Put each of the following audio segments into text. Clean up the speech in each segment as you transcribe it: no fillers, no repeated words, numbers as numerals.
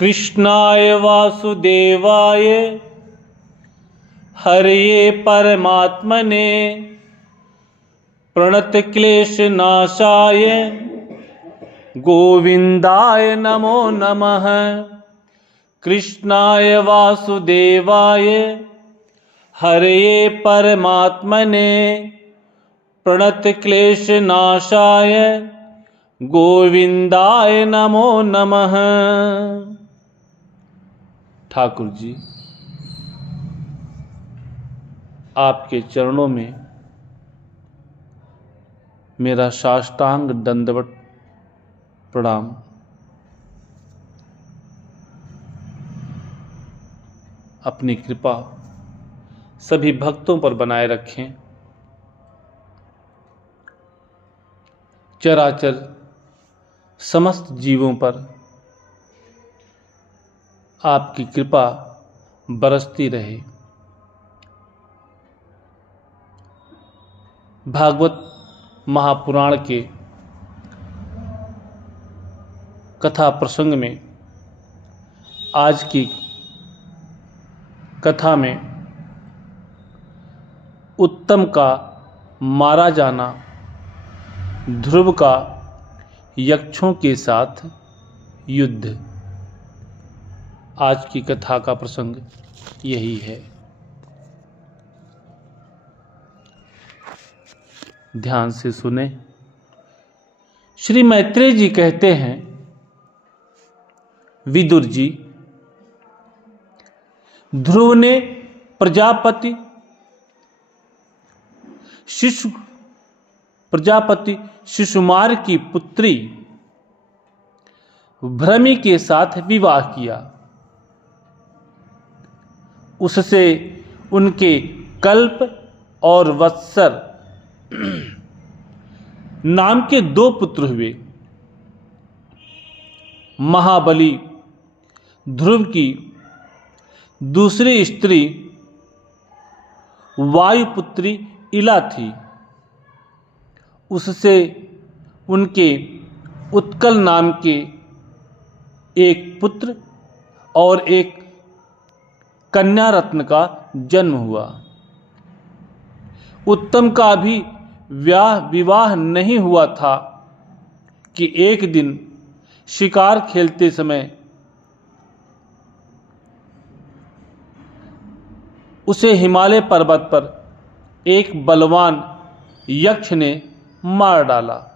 कृष्णाय वासुदेवाय हरये परमात्मने प्रणतक्लेशनाशाय गोविन्दाय नमो नमः। कृष्णाय वासुदेवाय हरये परमात्मने प्रणतक्लेशनाशाय गोविन्दाय नमो नमः। ठाकुर जी, आपके चरणों में मेरा साष्टांग दंडवत प्रणाम। अपनी कृपा सभी भक्तों पर बनाए रखें। चराचर समस्त जीवों पर आपकी कृपा बरसती रहे। भागवत महापुराण के कथा प्रसंग में आज की कथा में उत्तम का मारा जाना, ध्रुव का यक्षों के साथ युद्ध, आज की कथा का प्रसंग यही है। ध्यान से सुने। श्री मैत्रेय जी कहते हैं, विदुर जी, ध्रुव ने प्रजापति शिशुमार की पुत्री भ्रमि के साथ विवाह किया। उससे उनके कल्प और वत्सर नाम के 2 पुत्र हुए। महाबली ध्रुव की दूसरी स्त्री वायुपुत्री इला थी। उससे उनके उत्कल नाम के एक पुत्र और एक कन्या रत्न का जन्म हुआ। उत्तम का भी विवाह नहीं हुआ था कि एक दिन शिकार खेलते समय उसे हिमालय पर्वत पर एक बलवान यक्ष ने मार डाला।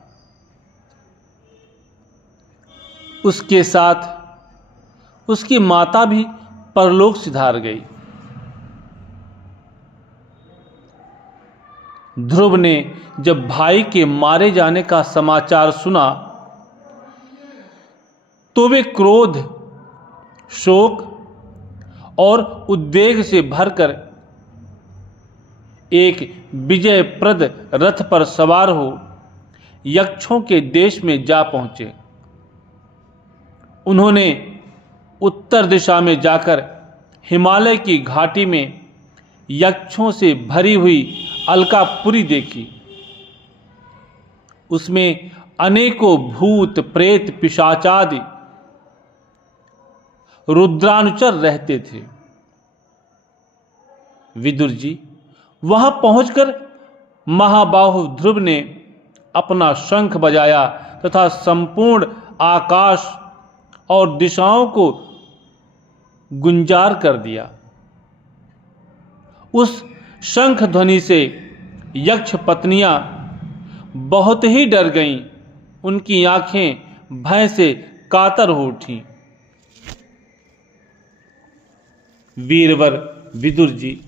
उसके साथ उसकी माता भी परलोक सिधार गई। ध्रुव ने जब भाई के मारे जाने का समाचार सुना तो वे क्रोध, शोक और उद्वेग से भरकर एक विजयप्रद रथ पर सवार हो यक्षों के देश में जा पहुंचे। उन्होंने उत्तर दिशा में जाकर हिमालय की घाटी में यक्षों से भरी हुई अलकापुरी देखी। उसमें अनेकों भूत, प्रेत, पिशाचादि रुद्रानुचर रहते थे। विदुर जी, वहां पहुंचकर महाबाहु ध्रुव ने अपना शंख बजाया तथा संपूर्ण आकाश और दिशाओं को गुंजार कर दिया। उस शंख ध्वनि से यक्ष पत्नियां बहुत ही डर गईं। उनकी आंखें भय से कातर हो उठीं। वीरवर विदुर जी,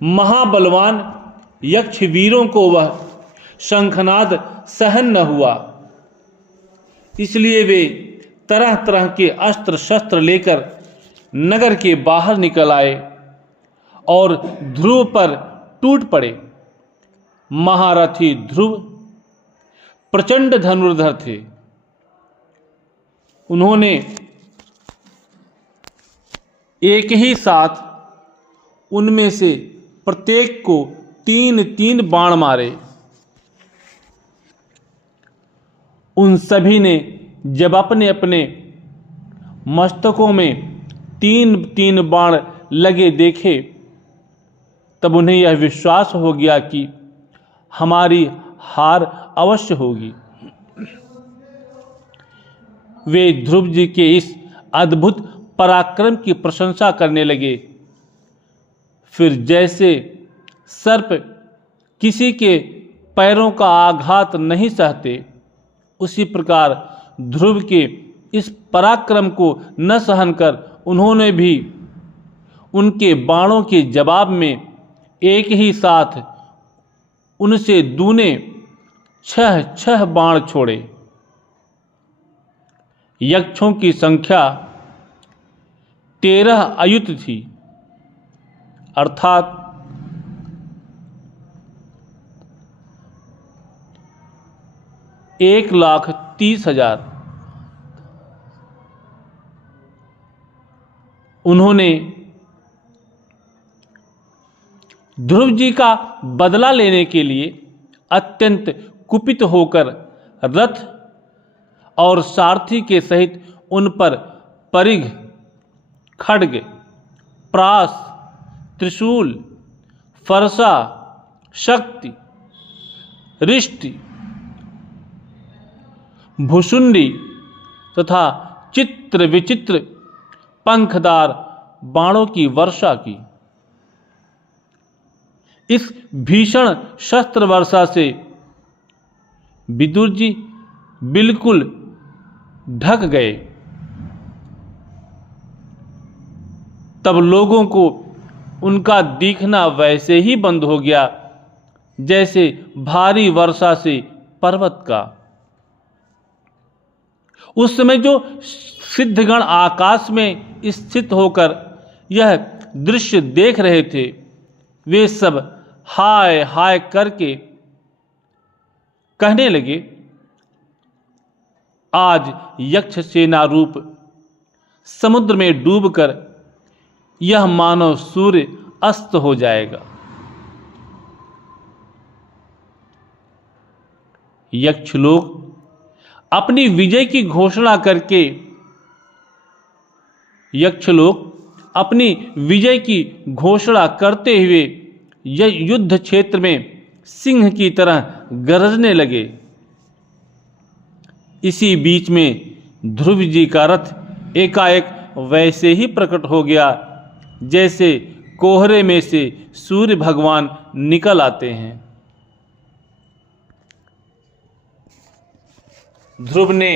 महाबलवान यक्ष वीरों को वह शंखनाद सहन न हुआ, इसलिए वे तरह तरह के अस्त्र शस्त्र लेकर नगर के बाहर निकल आए और ध्रुव पर टूट पड़े। महारथी ध्रुव प्रचंड धनुर्धर थे। उन्होंने एक ही साथ उनमें से प्रत्येक को 3-3 बाण मारे। उन सभी ने जब अपने अपने मस्तकों में 3-3 बाण लगे देखे, तब उन्हें यह विश्वास हो गया कि हमारी हार अवश्य होगी। वे ध्रुव जी के इस अद्भुत पराक्रम की प्रशंसा करने लगे। फिर जैसे सर्प किसी के पैरों का आघात नहीं सहते, उसी प्रकार ध्रुव के इस पराक्रम को न सहन कर उन्होंने भी उनके बाणों के जवाब में एक ही साथ उनसे दूने 6 बाण छोड़े। यक्षों की संख्या 13 अयुत थी, अर्थात 1,30,000। उन्होंने ध्रुव जी का बदला लेने के लिए अत्यंत कुपित होकर रथ और सारथी के सहित उन पर परिघ, खड्ग, प्रास, त्रिशूल, फरसा, शक्ति, रिष्टि, भुशुंडी तथा चित्र विचित्र पंखदार बाणों की वर्षा की। इस भीषण शस्त्र वर्षा से विदुर जी बिल्कुल ढक गए। तब लोगों को उनका दिखना वैसे ही बंद हो गया जैसे भारी वर्षा से पर्वत का। उस समय जो सिद्धगण आकाश में स्थित होकर यह दृश्य देख रहे थे, वे सब हाय हाय करके कहने लगे, आज यक्ष सेना रूप समुद्र में डूबकर यह मानव सूर्य अस्त हो जाएगा। यक्ष लोग अपनी विजय की घोषणा करके करते हुए युद्ध क्षेत्र में सिंह की तरह गरजने लगे। इसी बीच में ध्रुव जी का रथ एकाएक वैसे ही प्रकट हो गया जैसे कोहरे में से सूर्य भगवान निकल आते हैं। ध्रुव ने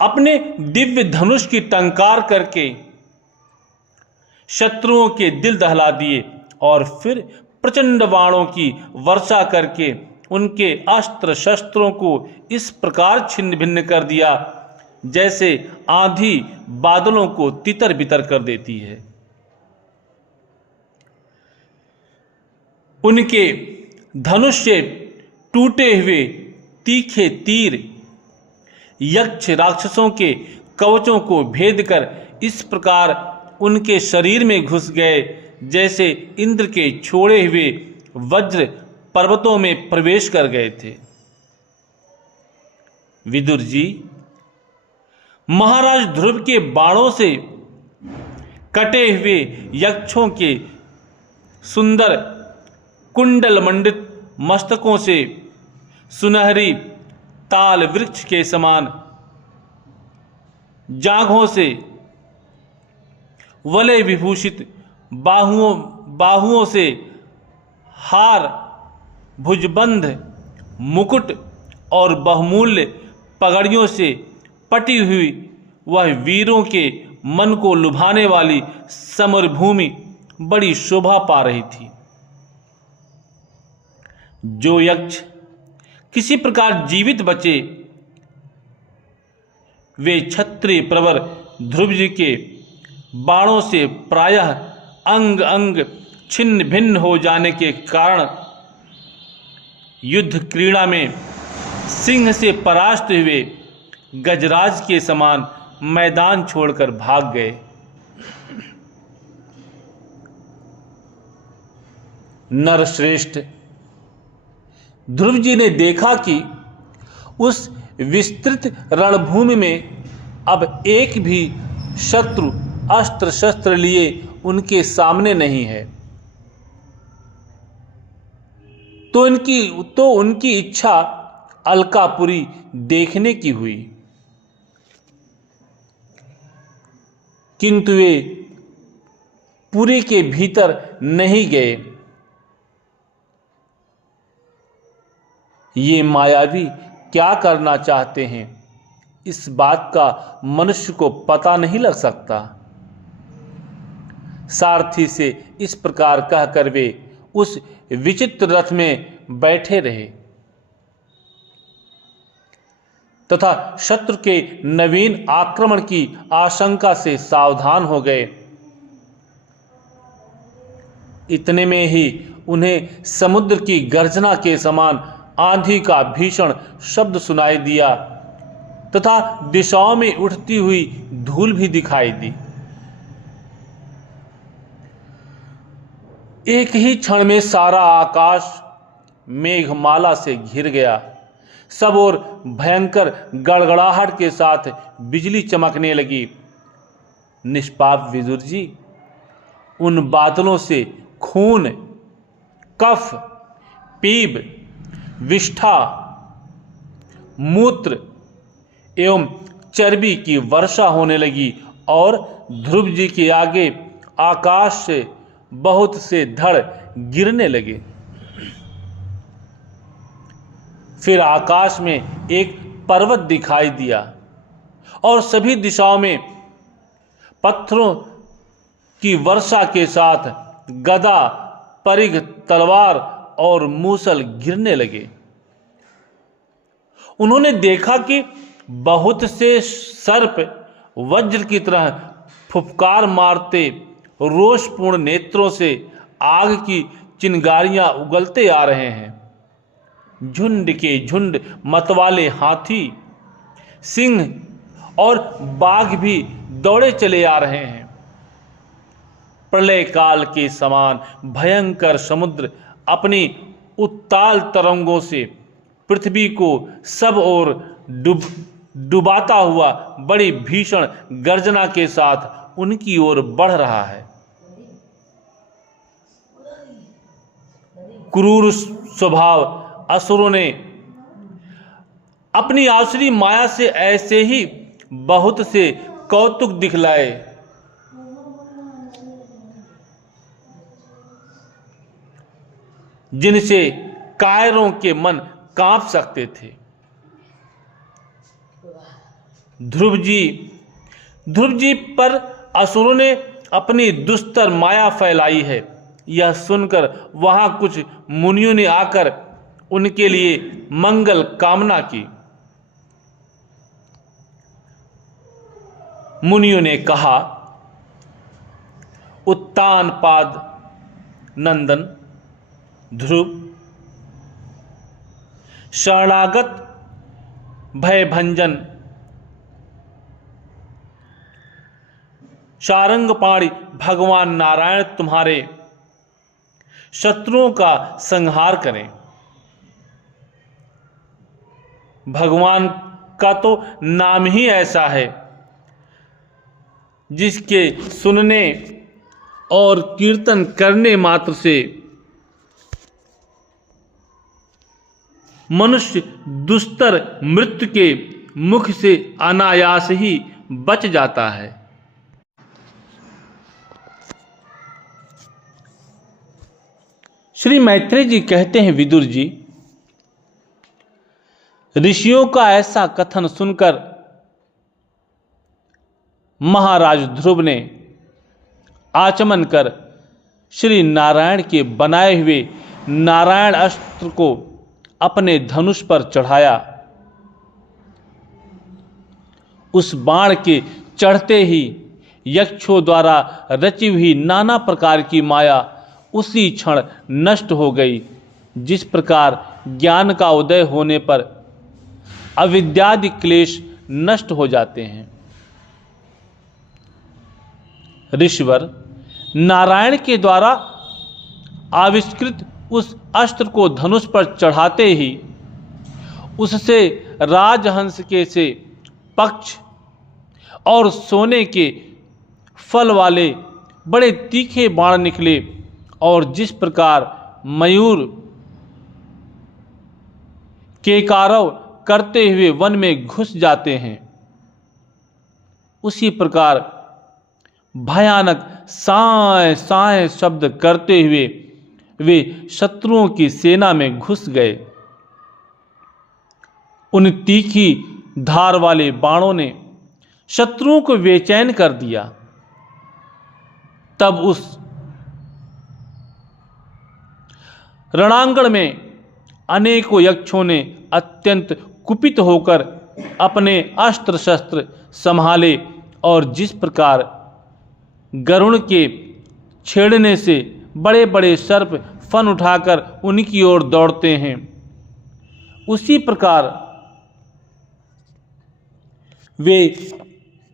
अपने दिव्य धनुष की टंकार करके शत्रुओं के दिल दहला दिए और फिर प्रचंड बाणों की वर्षा करके उनके अस्त्र शस्त्रों को इस प्रकार छिन्न भिन्न कर दिया जैसे आंधी बादलों को तितर बितर कर देती है। उनके धनुष से टूटे हुए तीखे तीर यक्ष राक्षसों के कवचों को भेद कर इस प्रकार उनके शरीर में घुस गए जैसे इंद्र के छोड़े हुए वज्र पर्वतों में प्रवेश कर गए थे। विदुर जी महाराज ध्रुव के बाणों से कटे हुए यक्षों के सुंदर कुंडल मंडित मस्तकों से सुनहरी ताल वृक्ष के समान जांघों से वलय विभूषित बाहुओं से हार, भुजबंध, मुकुट और बहुमूल्य पगड़ियों से पटी हुई वह वीरों के मन को लुभाने वाली समरभूमि बड़ी शोभा पा रही थी। जो यक्ष किसी प्रकार जीवित बचे वे क्षत्रिय प्रवर ध्रुव जी के बाणों से प्रायः अंग अंग छिन्न भिन्न हो जाने के कारण युद्ध क्रीड़ा में सिंह से परास्त हुए गजराज के समान मैदान छोड़कर भाग गए। नरश्रेष्ठ ध्रुव जी ने देखा कि उस विस्तृत रणभूमि में अब एक भी शत्रु अस्त्र शस्त्र लिए उनके सामने नहीं है। तो उनकी इच्छा अलकापुरी देखने की हुई, किंतु वे पुरी के भीतर नहीं गए। ये मायावी क्या करना चाहते हैं, इस बात का मनुष्य को पता नहीं लग सकता। सारथी से इस प्रकार कहकर वे उस विचित्र रथ में बैठे रहे तथा शत्रु के नवीन आक्रमण की आशंका से सावधान हो गए। इतने में ही उन्हें समुद्र की गर्जना के समान आंधी का भीषण शब्द सुनाई दिया तथा दिशाओं में उठती हुई धूल भी दिखाई दी। एक ही क्षण में सारा आकाश मेघमाला से घिर गया। सब ओर भयंकर गड़गड़ाहट के साथ बिजली चमकने लगी। निष्पाप विदुर जी, उन बादलों से खून, कफ, पीप, विष्ठा, मूत्र एवं चर्बी की वर्षा होने लगी और ध्रुव जी के आगे आकाश से बहुत से धड़ गिरने लगे। फिर आकाश में एक पर्वत दिखाई दिया और सभी दिशाओं में पत्थरों की वर्षा के साथ गदा, परिघ, तलवार और मूसल गिरने लगे। उन्होंने देखा कि बहुत से सर्प वज्र की तरह फुफकार मारते रोषपूर्ण नेत्रों से आग की चिंगारियां उगलते आ रहे हैं। झुंड के झुंड मतवाले हाथी, सिंह और बाघ भी दौड़े चले आ रहे हैं। प्रलय काल के समान भयंकर समुद्र अपनी उत्ताल तरंगों से पृथ्वी को सब ओर डुबाता हुआ बड़ी भीषण गर्जना के साथ उनकी ओर बढ़ रहा है। क्रूर स्वभाव असुरों ने अपनी आसुरी माया से ऐसे ही बहुत से कौतुक दिखलाए जिनसे कायरों के मन कांप सकते थे। ध्रुव जी पर असुरों ने अपनी दुस्तर माया फैलाई है। यह सुनकर वहां कुछ मुनियों ने आकर उनके लिए मंगल कामना की। मुनियों ने कहा, उत्तानपाद नंदन ध्रुव, शरणागत भयभंजन शारंगपाणि भगवान नारायण तुम्हारे शत्रुओं का संहार करें। भगवान का तो नाम ही ऐसा है जिसके सुनने और कीर्तन करने मात्र से मनुष्य दुस्तर मृत्यु के मुख से अनायास ही बच जाता है। श्री मैत्रेय जी कहते हैं, विदुर जी, ऋषियों का ऐसा कथन सुनकर महाराज ध्रुव ने आचमन कर श्री नारायण के बनाए हुए नारायण अस्त्र को अपने धनुष पर चढ़ाया। उस बाण के चढ़ते ही यक्षों द्वारा रची हुई नाना प्रकार की माया उसी क्षण नष्ट हो गई, जिस प्रकार ज्ञान का उदय होने पर अविद्यादि क्लेश नष्ट हो जाते हैं। ऋषिवर नारायण के द्वारा आविष्कृत उस अस्त्र को धनुष पर चढ़ाते ही उससे राजहंस के से पक्ष और सोने के फल वाले बड़े तीखे बाण निकले, और जिस प्रकार मयूर केकारव करते हुए वन में घुस जाते हैं, उसी प्रकार भयानक साय साय शब्द करते हुए वे शत्रुओं की सेना में घुस गए। उन तीखी धार वाले बाणों ने शत्रुओं को बेचैन कर दिया। तब उस रणांगण में अनेकों यक्षों ने अत्यंत कुपित होकर अपने अस्त्र शस्त्र संभाले, और जिस प्रकार गरुण के छेड़ने से बड़े बड़े सर्प फन उठाकर उनकी ओर दौड़ते हैं, उसी प्रकार वे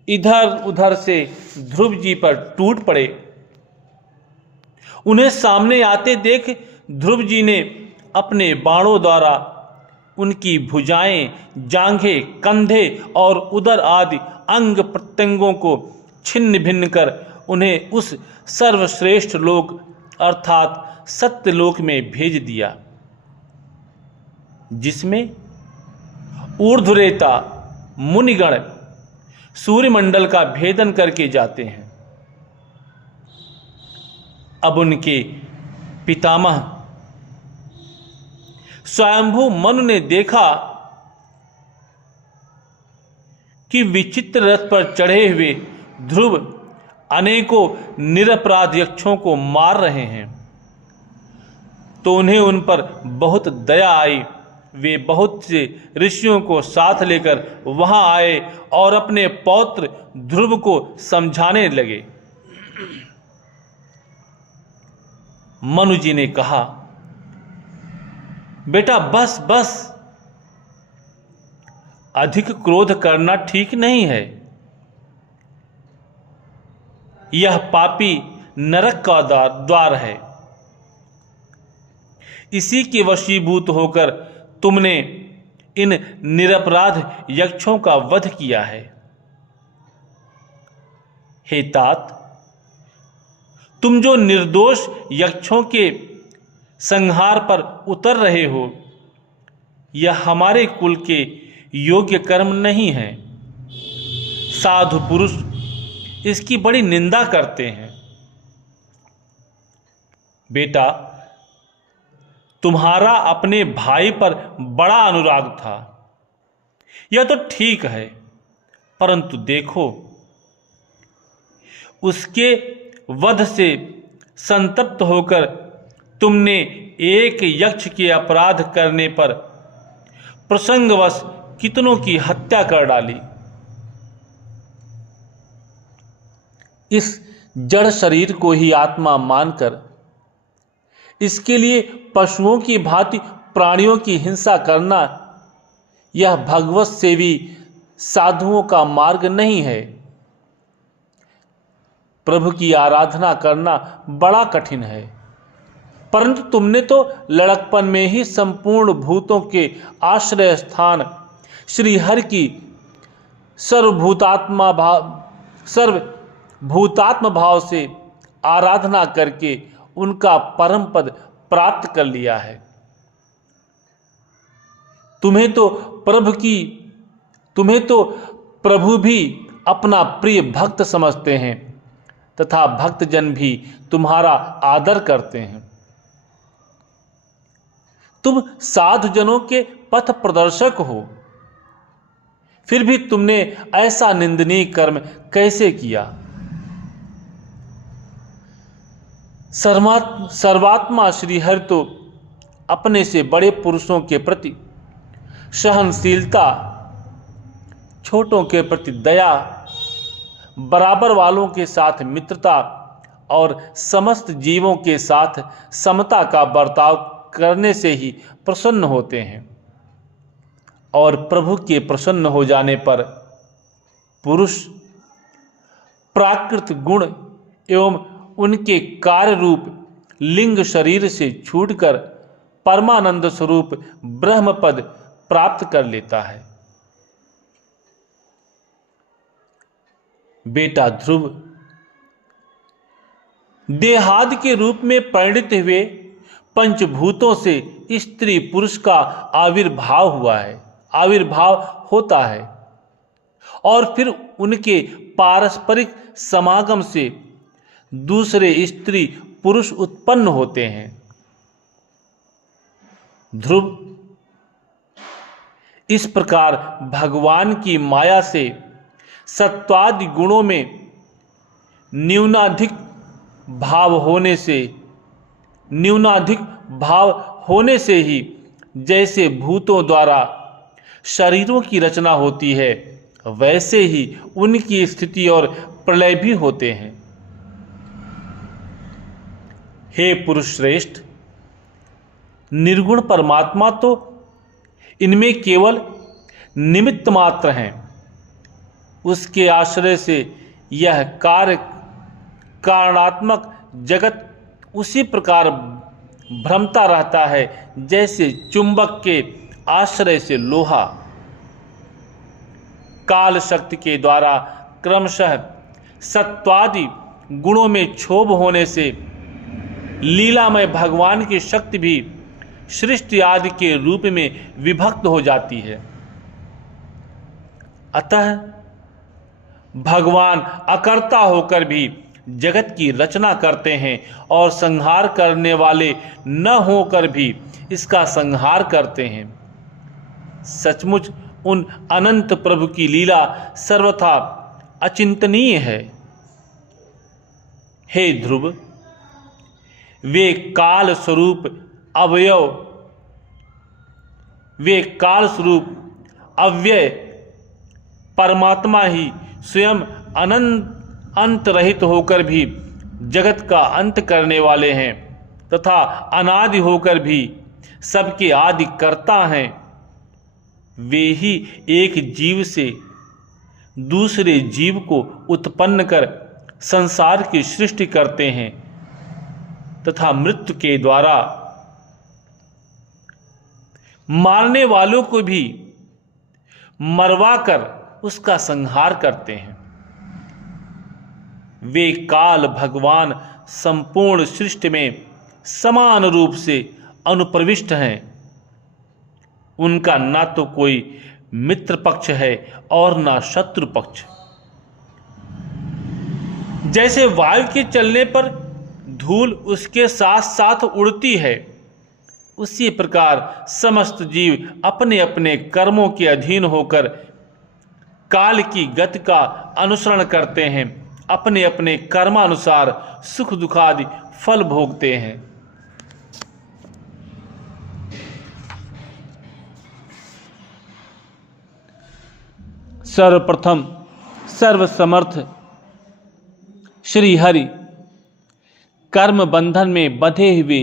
इधर उधर से ध्रुव जी पर टूट पड़े। उन्हें सामने आते देख ध्रुव जी ने अपने बाणों द्वारा उनकी भुजाएं, जांघें, कंधे और उदर आदि अंग प्रत्यंगों को छिन्न भिन्न कर उन्हें उस सर्वश्रेष्ठ लोक अर्थात सत्यलोक में भेज दिया, जिसमें ऊर्ध्वरेता मुनिगण सूर्यमंडल का भेदन करके जाते हैं। अब उनके पितामह स्वयंभू मनु ने देखा कि विचित्र रथ पर चढ़े हुए ध्रुव अनेकों निरपराध यक्षों को मार रहे हैं, तो उन्हें उन पर बहुत दया आई। वे बहुत से ऋषियों को साथ लेकर वहां आए और अपने पौत्र ध्रुव को समझाने लगे। मनु जी ने कहा, बेटा बस बस, अधिक क्रोध करना ठीक नहीं है। यह पापी नरक का द्वार है। इसी के वशीभूत होकर तुमने इन निरपराध यक्षों का वध किया है। हे तात, तुम जो निर्दोष यक्षों के संहार पर उतर रहे हो, यह हमारे कुल के योग्य कर्म नहीं है। साधु पुरुष इसकी बड़ी निंदा करते हैं। बेटा, तुम्हारा अपने भाई पर बड़ा अनुराग था, यह तो ठीक है, परंतु देखो, उसके वध से संतप्त होकर तुमने एक यक्ष के अपराध करने पर प्रसंगवश कितनों की हत्या कर डाली। इस जड़ शरीर को ही आत्मा मानकर इसके लिए पशुओं की भांति प्राणियों की हिंसा करना, यह भगवत सेवी साधुओं का मार्ग नहीं है। प्रभु की आराधना करना बड़ा कठिन है, परंतु तुमने तो लड़कपन में ही संपूर्ण भूतों के आश्रय स्थान श्री हरि की सर्वभूतात्म भाव से आराधना करके उनका परम पद प्राप्त कर लिया है। तुम्हें तो प्रभु भी अपना प्रिय भक्त समझते हैं तथा भक्तजन भी तुम्हारा आदर करते हैं। तुम साधुजनों के पथ प्रदर्शक हो, फिर भी तुमने ऐसा निंदनीय कर्म कैसे किया? सर्वात्मा श्रीहरि तो अपने से बड़े पुरुषों के प्रति सहनशीलता, छोटों के प्रति दया, बराबर वालों के साथ मित्रता और समस्त जीवों के साथ समता का बर्ताव करने से ही प्रसन्न होते हैं। और प्रभु के प्रसन्न हो जाने पर पुरुष प्राकृत गुण एवं उनके कार्य रूप लिंग शरीर से छूटकर परमानंद स्वरूप ब्रह्म पद प्राप्त कर लेता है। बेटा ध्रुव देहादि के रूप में परिणित हुए पंचभूतों से स्त्री पुरुष का आविर्भाव होता है और फिर उनके पारस्परिक समागम से दूसरे स्त्री पुरुष उत्पन्न होते हैं। ध्रुव इस प्रकार भगवान की माया से सत्वादि गुणों में न्यूनाधिक भाव होने से ही जैसे भूतों द्वारा शरीरों की रचना होती है, वैसे ही उनकी स्थिति और प्रलय भी होते हैं। हे पुरुष श्रेष्ठ, निर्गुण परमात्मा तो इनमें केवल निमित्त मात्र हैं। उसके आश्रय से यह कारणात्मक जगत उसी प्रकार भ्रमता रहता है जैसे चुंबक के आश्रय से लोहा। काल शक्ति के द्वारा क्रमशः सत्वादि गुणों में क्षोभ होने से लीलामय भगवान की शक्ति भी सृष्टि आदि के रूप में विभक्त हो जाती है। अतः भगवान अकर्ता होकर भी जगत की रचना करते हैं और संहार करने वाले न होकर भी इसका संहार करते हैं। सचमुच उन अनंत प्रभु की लीला सर्वथा अचिंतनीय है। हे ध्रुव, वे काल स्वरूप अव्यय परमात्मा ही स्वयं अंत रहित होकर भी जगत का अंत करने वाले हैं तथा अनादि होकर भी सबके आदि कर्ता हैं। वे ही एक जीव से दूसरे जीव को उत्पन्न कर संसार की सृष्टि करते हैं तथा मृत्यु के द्वारा मारने वालों को भी मरवा कर उसका संहार करते हैं। वे काल भगवान संपूर्ण सृष्टि में समान रूप से अनुप्रविष्ट हैं। उनका ना तो कोई मित्र पक्ष है और ना शत्रु पक्ष। जैसे वायु के चलने पर धूल उसके साथ साथ उड़ती है, उसी प्रकार समस्त जीव अपने अपने कर्मों के अधीन होकर काल की गति का अनुसरण करते हैं, अपने अपने कर्मानुसार सुख दुखादि फल भोगते हैं। सर्वप्रथम सर्वसमर्थ श्री हरि कर्म बंधन में बंधे हुए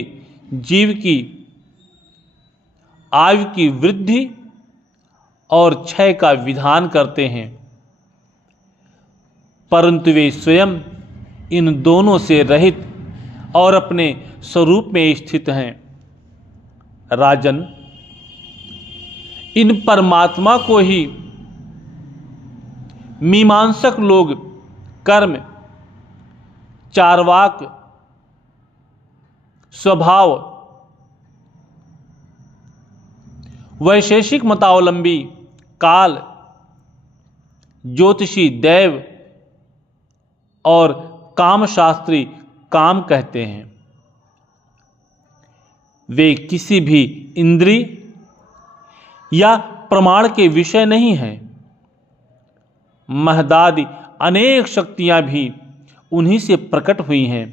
जीव की आयु की वृद्धि और क्षय का विधान करते हैं, परंतु वे स्वयं इन दोनों से रहित और अपने स्वरूप में स्थित हैं। राजन, इन परमात्मा को ही मीमांसक लोग कर्म, चार्वाक, स्वभाव, वैशेषिक मतावलंबी, काल, ज्योतिषी, दैव और कामशास्त्री काम कहते हैं। वे किसी भी इंद्रिय या प्रमाण के विषय नहीं हैं। महदादि अनेक शक्तियां भी उन्हीं से प्रकट हुई हैं।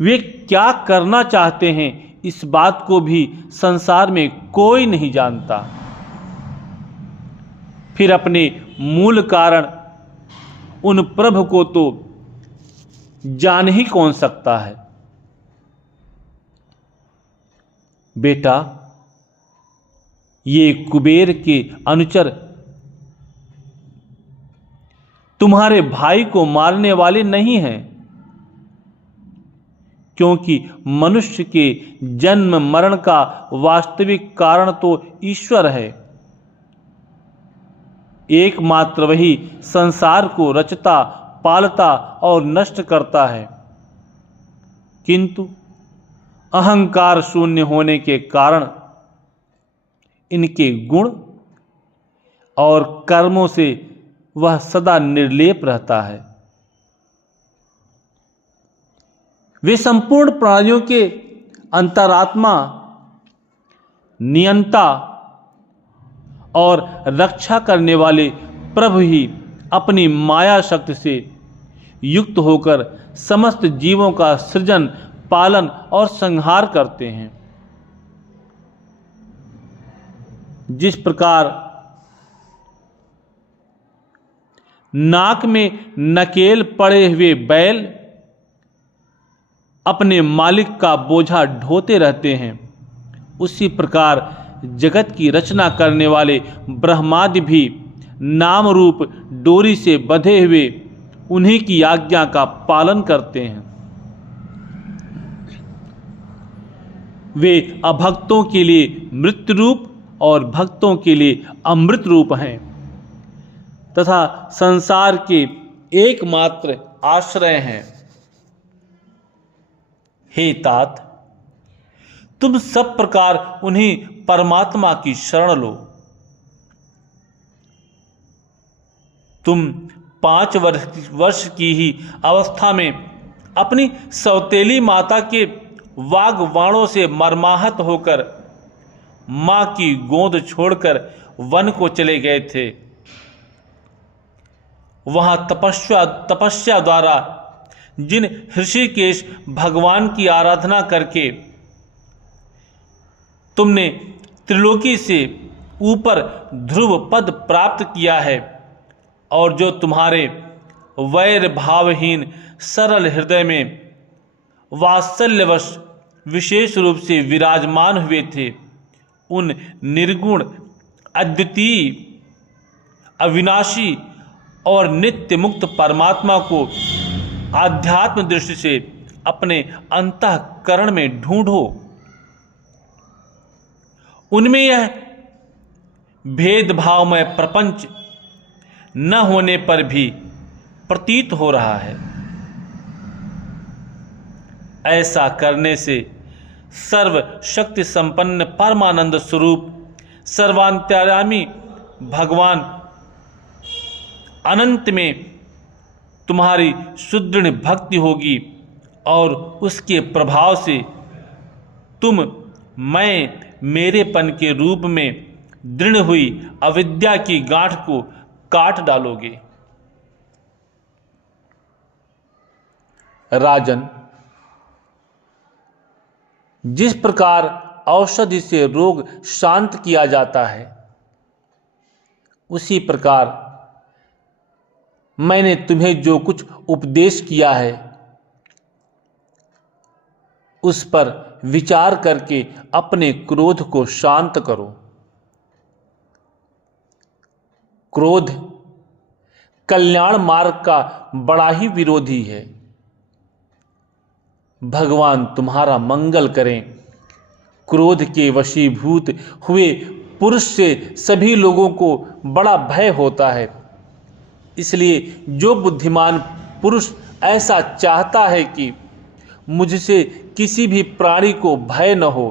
वे क्या करना चाहते हैं, इस बात को भी संसार में कोई नहीं जानता। फिर अपने मूल कारण उन प्रभु को तो जान ही कौन सकता है। बेटा, ये कुबेर के अनुचर तुम्हारे भाई को मारने वाले नहीं हैं, क्योंकि मनुष्य के जन्म मरण का वास्तविक कारण तो ईश्वर है। एकमात्र वही संसार को रचता, पालता और नष्ट करता है, किंतु अहंकार शून्य होने के कारण इनके गुण और कर्मों से वह सदा निर्लेप रहता है। वे संपूर्ण प्राणियों के अंतरात्मा, नियंता और रक्षा करने वाले प्रभु ही अपनी माया शक्ति से युक्त होकर समस्त जीवों का सृजन, पालन और संहार करते हैं। जिस प्रकार नाक में नकेल पड़े हुए बैल अपने मालिक का बोझा ढोते रहते हैं, उसी प्रकार जगत की रचना करने वाले ब्रह्मादि भी नाम रूप डोरी से बंधे हुए उन्हीं की आज्ञा का पालन करते हैं। वे अभक्तों के लिए मृत्यु रूप और भक्तों के लिए अमृत रूप हैं तथा संसार के एकमात्र आश्रय हैं। हे तात, तुम सब प्रकार उन्हीं परमात्मा की शरण लो। तुम 5 वर्ष की ही अवस्था में अपनी सौतेली माता के वाग्बाणों से मर्माहत होकर मां की गोद छोड़कर वन को चले गए थे। वहां तपस्या द्वारा जिन ऋषिकेश भगवान की आराधना करके तुमने त्रिलोकी से ऊपर ध्रुव पद प्राप्त किया है और जो तुम्हारे वैर भावहीन सरल हृदय में वात्सल्यवश विशेष रूप से विराजमान हुए थे, उन निर्गुण, अद्वितीय, अविनाशी और नित्य मुक्त परमात्मा को आध्यात्म दृष्टि से अपने अंतःकरण में ढूंढो। उनमें यह भेदभावमय प्रपंच न होने पर भी प्रतीत हो रहा है। ऐसा करने से सर्वशक्ति संपन्न परमानंद स्वरूप सर्वांतर्यामी भगवान अनंत में तुम्हारी सुदृढ़ भक्ति होगी और उसके प्रभाव से तुम मैं मेरेपन के रूप में दृढ़ हुई अविद्या की गांठ को काट डालोगे। राजन, जिस प्रकार औषधि से रोग शांत किया जाता है, उसी प्रकार मैंने तुम्हें जो कुछ उपदेश किया है उस पर विचार करके अपने क्रोध को शांत करो। क्रोध कल्याण मार्ग का बड़ा ही विरोधी है। भगवान तुम्हारा मंगल करें। क्रोध के वशीभूत हुए पुरुष से सभी लोगों को बड़ा भय होता है। इसलिए जो बुद्धिमान पुरुष ऐसा चाहता है कि मुझसे किसी भी प्राणी को भय न हो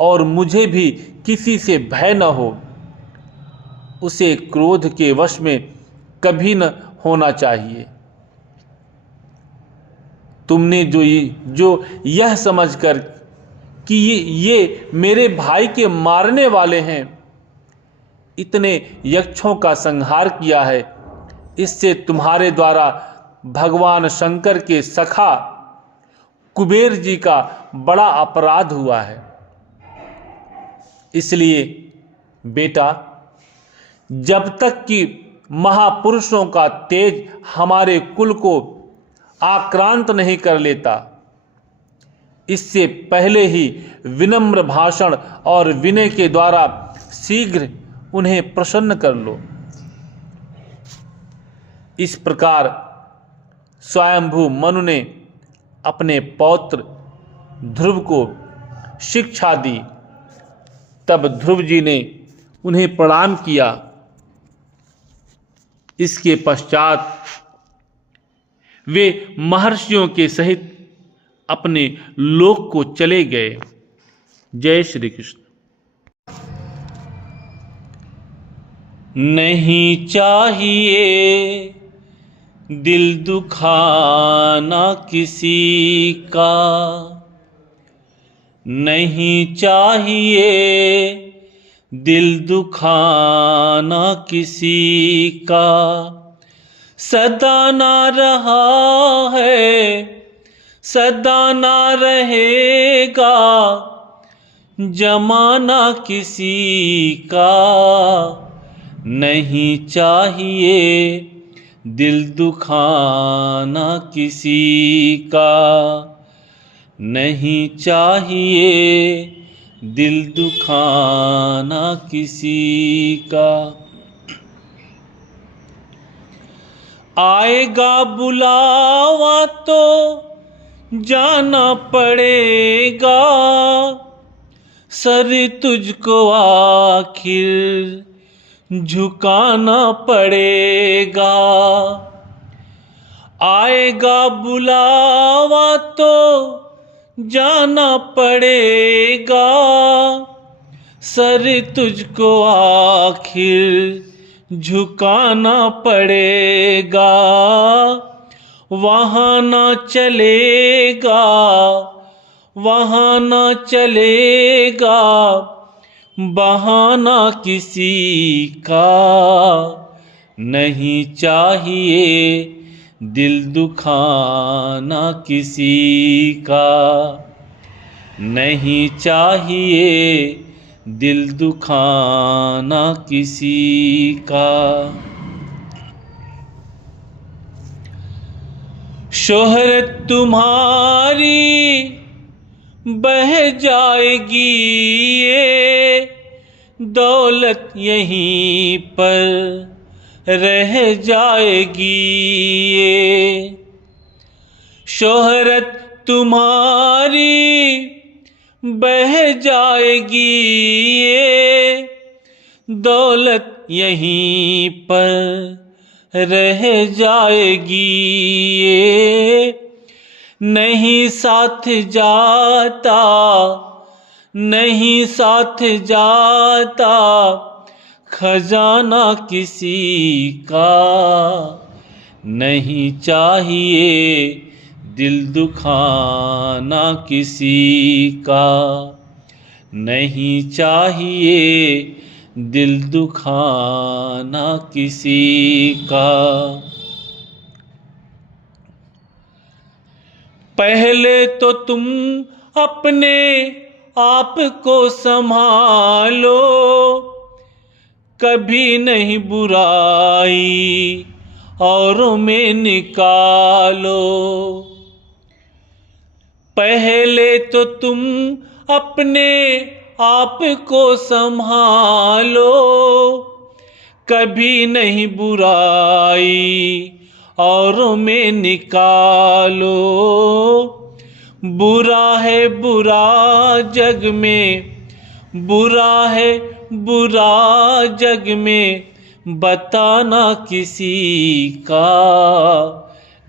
और मुझे भी किसी से भय न हो, उसे क्रोध के वश में कभी न होना चाहिए। तुमने जो यह समझकर कि ये मेरे भाई के मारने वाले हैं, इतने यक्षों का संहार किया है, इससे तुम्हारे द्वारा भगवान शंकर के सखा कुबेर जी का बड़ा अपराध हुआ है। इसलिए बेटा, जब तक कि महापुरुषों का तेज हमारे कुल को आक्रांत नहीं कर लेता, इससे पहले ही विनम्र भाषण और विनय के द्वारा शीघ्र उन्हें प्रसन्न कर लो। इस प्रकार स्वयंभू मनु ने अपने पौत्र ध्रुव को शिक्षा दी। तब ध्रुव जी ने उन्हें प्रणाम किया इसके पश्चात वे महर्षियों के सहित अपने लोक को चले गए। जय श्री कृष्ण। नहीं चाहिए दिल दुखाना किसी का, नहीं चाहिए दिल दुखाना किसी का, सदा ना रहा है सदा ना रहेगा जमाना किसी का, नहीं चाहिए दिल दुखाना किसी का, नहीं चाहिए दिल दुखाना किसी का। आएगा बुलावा तो जाना पड़ेगा, सर तुझको आखिर झुकाना पड़ेगा। आएगा बुलावा तो जाना पड़ेगा, सर तुझको आखिर झुकाना पड़ेगा। वहाँ ना चलेगा वहाँ ना चलेगा बहाना किसी का, नहीं चाहिए दिल दुखाना किसी का, नहीं चाहिए दिल दुखाना किसी का। शोहरत तुम्हारी बह जाएगी, ये दौलत यहीं पर रह जाएगी। ये शोहरत तुम्हारी बह जाएगी, ये दौलत यहीं पर रह जाएगी। ये नहीं साथ जाता नहीं साथ जाता खजाना किसी का, नहीं चाहिए दिल दुखाना किसी का, नहीं चाहिए दिल दुखाना किसी का। पहले तो तुम अपने आप को संभालो, कभी नहीं बुराई औरों में निकालो। पहले तो तुम अपने आप को संभालो, कभी नहीं बुराई औरों में निकालो। बुरा है बुरा जग में, बुरा है बुरा जग में बताना किसी का,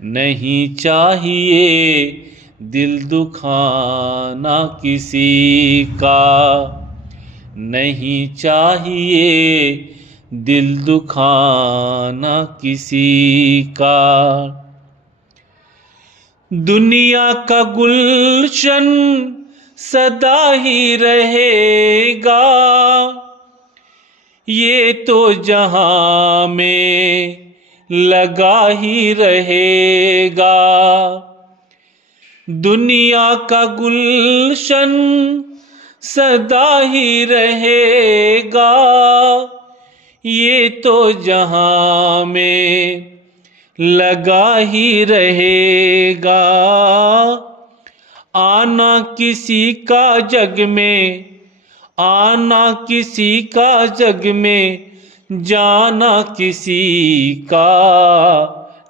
नहीं चाहिए दिल दुखाना किसी का, नहीं चाहिए दिल दुखाना किसी का। दुनिया का गुलशन सदा ही रहेगा, ये तो जहां में लगा ही रहेगा। दुनिया का गुलशन सदा ही रहेगा, ये तो जहां में लगा ही रहेगा। आना किसी का जग में, आना किसी का जग में, जाना किसी का,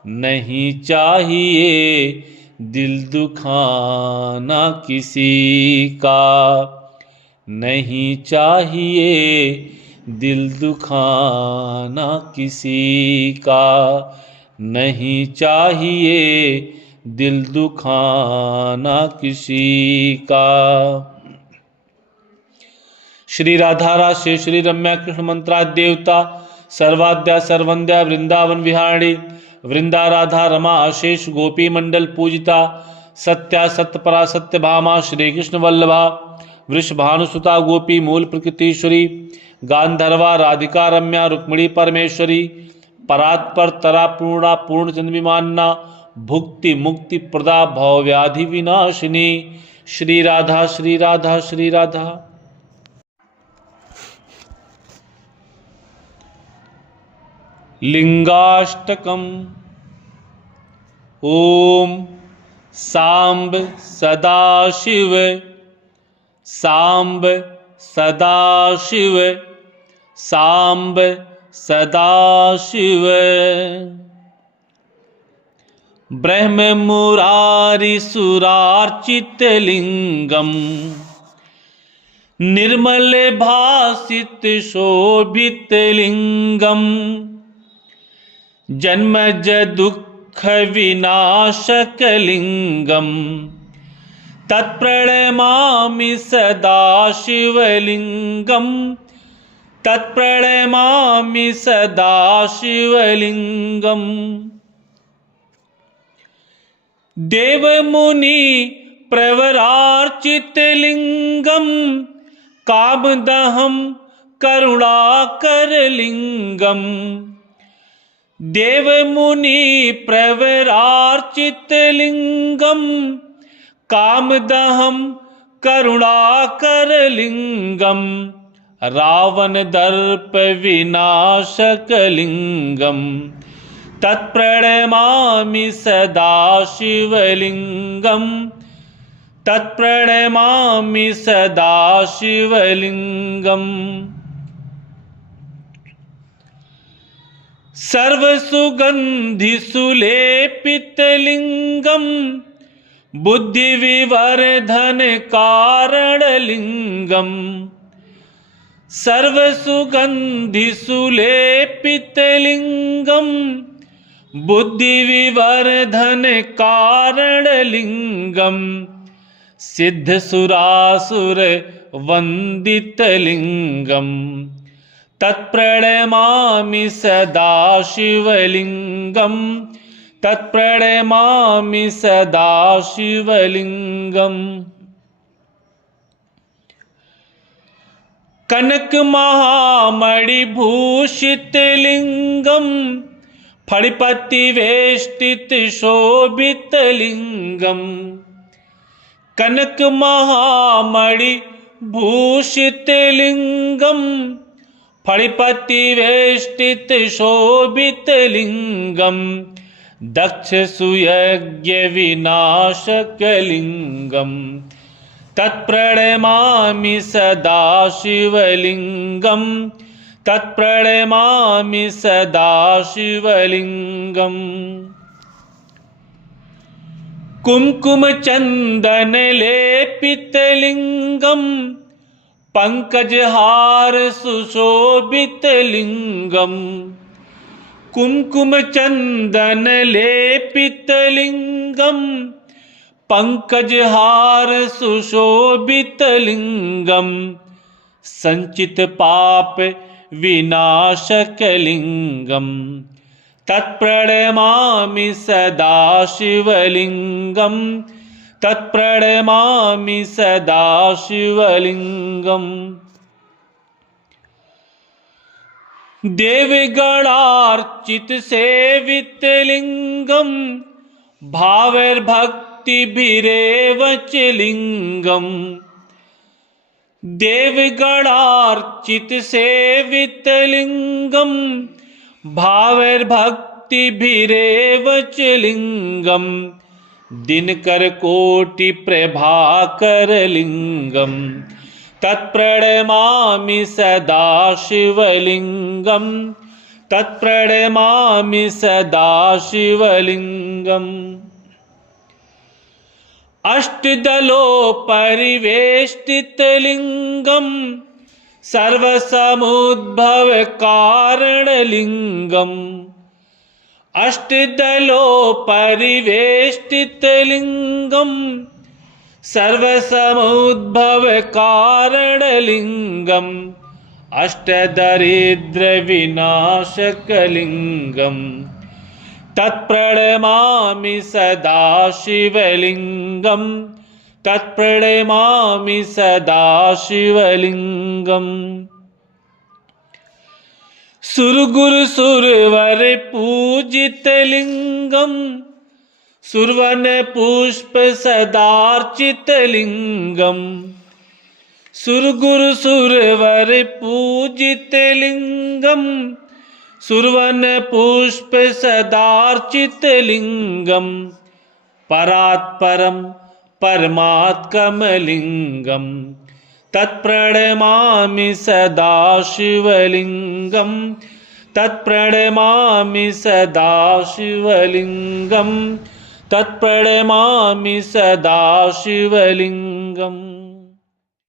नहीं चाहिए दिल दुखाना किसी का, नहीं चाहिए दिल दुखाना किसी का नहीं चाहिए, दिल दुखाना किसी का। श्री राधा राशि श्री रम्या कृष्ण मंत्रा देवता सर्वाद्या सर्वंद्या वृंदावन विहारिणी वृंदा राधा रमा अशेष गोपी मंडल पूजिता सत्या सत्यपरा सत्यभामा श्री कृष्ण वल्लभा वृषभानुसुता गोपी मूल प्रकृतीश्वरी गांधर्वा राधिका रम्या रुक्मिणी परमेश्वरी परात्पर तरा पूर्णा पूर्ण चंद्रविमान्ना भुक्ति मुक्ति प्रदा भव व्याधि विनाशिनी। श्री राधा श्री राधा श्री राधा। लिंगाष्टकम्। ओम सांब सदाशिव सांब सदाशिव सांब सदाशिव। ब्रह्म मुरारी सुरार्चित लिंगम निर्मल भासित शोभित लिंगम जन्मज दुख विनाशक लिंगम तत्प्रणमामि सदा शिवलिंगम तत्प्रणमामि सदा शिवलिंगम। देव मुनि प्रवरार्चित लिंगम कामदहम करुणाकर लिंगम देव मुनि प्रवरार्चित लिंगम कामदहम करुणाकर लिंगम रावण दर्प विनाशक लिंगम तत्प्रणमामि सदा शिवलिंगम तत्प्रणमामि सदा शिवलिंगम। सर्वसुगंधि सुलेपित लिंगम बुद्धि विवर्धन कारण लिंगम सर्वसुगंधि सुलेपित लिंगम बुद्धि विवर्धन कारण लिंगम सिद्ध सुरासुर वंदित लिंगम तत्प्रणमामि सदा शिवलिंगम तत्प्रणमामि सदा शिवलिंगम। कनक महामणि भूषित लिंगम फणिपति वेष्टित शोभित लिंगम कनक महामणि भूषित लिंगम फणिपति वेष्टित शोभित लिंगम दक्ष सुयज्ञ विनाशक लिंगम तत्प्रणमामि सदा शिवलिंगम तत्प्रणमामि सदा शिवलिंगम। कुमकुम चंदन लेपित लिंगम पंकजहार सुशोभित लिंगम कुमकुम चंदन लेपित लिंगम पंकजहार सुशोभित लिंगम संचित पाप विनाशक लिंगम तत्प्रणमामि सदा शिवलिंगम तत्प्रणमामि सदा शिवलिंगम। देवगणार्चित सेवित लिंगम भावैर्भक्ति भिरेवच लिंगम देवगणार्चित सेवित लिंगम भावैर्भक्ति भिरेवच लिंगम दिनकर कोटि प्रभाकर लिंगम तत्प्रणमामि सदा शिवलिंगम तत्प्रणमामि सदा शिवलिंगम। अष्टदलो परिवेष्टित लिंगम सर्वसमुद्भव कारणलिङ्गम् अष्टदलोपरिवेष्टितलिङ्गम् सर्वसमुद्भव कारणलिङ्गम् अष्टदरिद्रविनाशकलिङ्गम् तत्प्रणमामि सदा शिवलिङ्गम् तत्प्रणमामि सदा शिवलिङ्गम् सुरगुरु सुरवर पूजितलिङ्गम् सुरवन पुष्प सदार्चितलिङ्गम् सुरगुरु सुरवर पूजितलिङ्गम् सुरवन पुष्प सदार्चितलिङ्गम् परात्परम् परमात्कमलिङ्गम् तत्प्रणमामि सदा शिवलिङ्गम् तत्प्रणमामि सदा शिवलिङ्गम् तत्प्रणमामि सदा शिवलिङ्गम्।